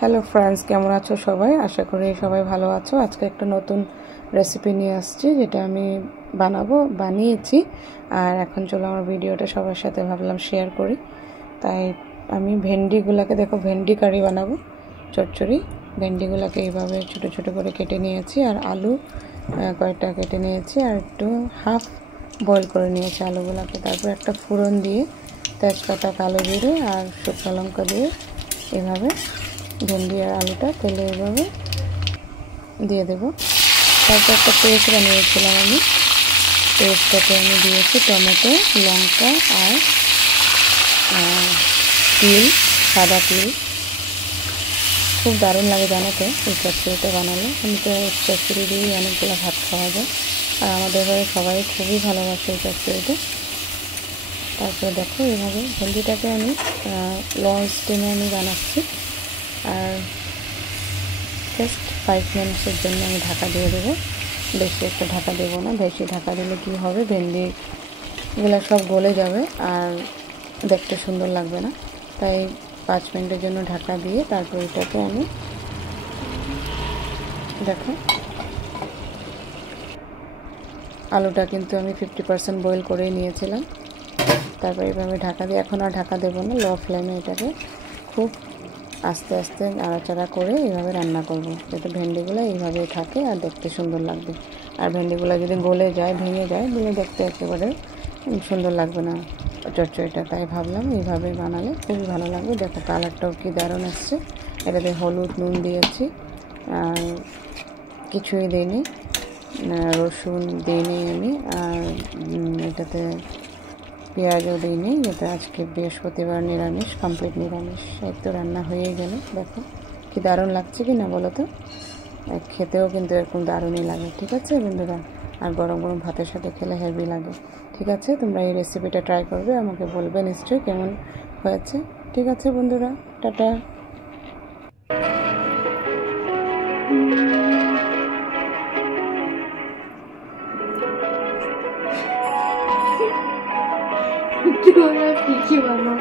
Hello friends, কেমন আছো সবাই? আশা করি সবাই ভালো আছো। আজকে একটা নতুন রেসিপি নিয়ে আসছি, যেটা আমি বানিয়েছি। আর এখন চলো আমার ভিডিওটা সবার সাথে ভাবলাম শেয়ার করি। তাই আমি ভেন্ডিগুলোকে দেখো, ভেন্ডি কারি বানাবো, চচ্চড়ি। ভেন্ডিগুলোকে এইভাবে ছোটো ছোটো করে কেটে নিয়েছি, আর আলু কয়েকটা কেটে নিয়েছি, আর একটু হাফ বয়েল করে নিয়েছি আলুগুলোকে। তারপর একটা ফোড়ন দিয়ে তেজপাতা, কালো জিরে আর শুকনো লঙ্কা দিয়ে এভাবে ভেন্ডি আর আলুটা তেলে এইভাবে দিয়ে দেব। তারপর একটা পেস্ট বানিয়েছিলাম আমি, পেস্টটাতে আমি দিয়েছি টমেটো, লঙ্কা আর তিল, সাদা তিল। খুব দারুণ লাগে জানো তো এই চচ্চড়িটা বানালে। আমি তো চচ্চড়ি দিয়েই অনেকগুলো ভাত খাওয়া যায়, আর আমাদের ঘরে সবাই খুবই ভালোবাসে এই চচ্চড়িটা। তারপরে দেখো এইভাবে ভেন্ডিটাকে আমি লো স্টিমে আমি বানাচ্ছি, আর জাস্ট 5 মিনিটসের জন্য আমি ঢাকা দিয়ে দেবো। বেশি একটা ঢাকা দেবো না, বেশি ঢাকা দিলে কী হবে, ভেন্ডিগুলো সব গলে যাবে আর দেখতে সুন্দর লাগবে না। তাই 5 মিনিটের জন্য ঢাকা দিয়ে তারপর এটাকে আমি দেখো, আলুটা কিন্তু আমি 50% বয়েল করেই নিয়েছিলাম। তারপর এইভাবে ঢাকা দিয়ে, এখন আর ঢাকা দেবো না, লো ফ্লেমে এটাকে খুব আস্তে আস্তে নাড়াচাড়া করে এইভাবে রান্না করব, যাতে ভেন্ডিগুলো এইভাবেই থাকে আর দেখতে সুন্দর লাগবে। আর ভেন্ডিগুলো যদি গলে যায়, ভেঙে যায়, দিলে দেখতে একেবারে সুন্দর লাগবে না চচ্চড়িটা। তাই ভাবলাম এইভাবে বানালে খুবই ভালো লাগবে। দেখো কালারটাও কি দারুণ আসছে। এটাতে হলুদ, নুন দিয়েছি, আর কিছুই দিইনি, রসুন দিইনি আমি, আর এটাতে পেঁয়াজও দিইনি, যেটা আজকে বৃহস্পতিবার, নিরামিষ, কমপ্লিট নিরামিষ। এই তো রান্না হয়েই গেল। দেখো কি দারুণ লাগছে কি না বলো তো? খেতেও কিন্তু এরকম দারুণই লাগে। ঠিক আছে বন্ধুরা, আর গরম গরম ভাতের সাথে খেলে হেভি লাগে। ঠিক আছে, তোমরা এই রেসিপিটা ট্রাই করবে, আমাকে বলবে নিশ্চয়ই কেমন হয়েছে। ঠিক আছে বন্ধুরা, টাটা। কি বানাও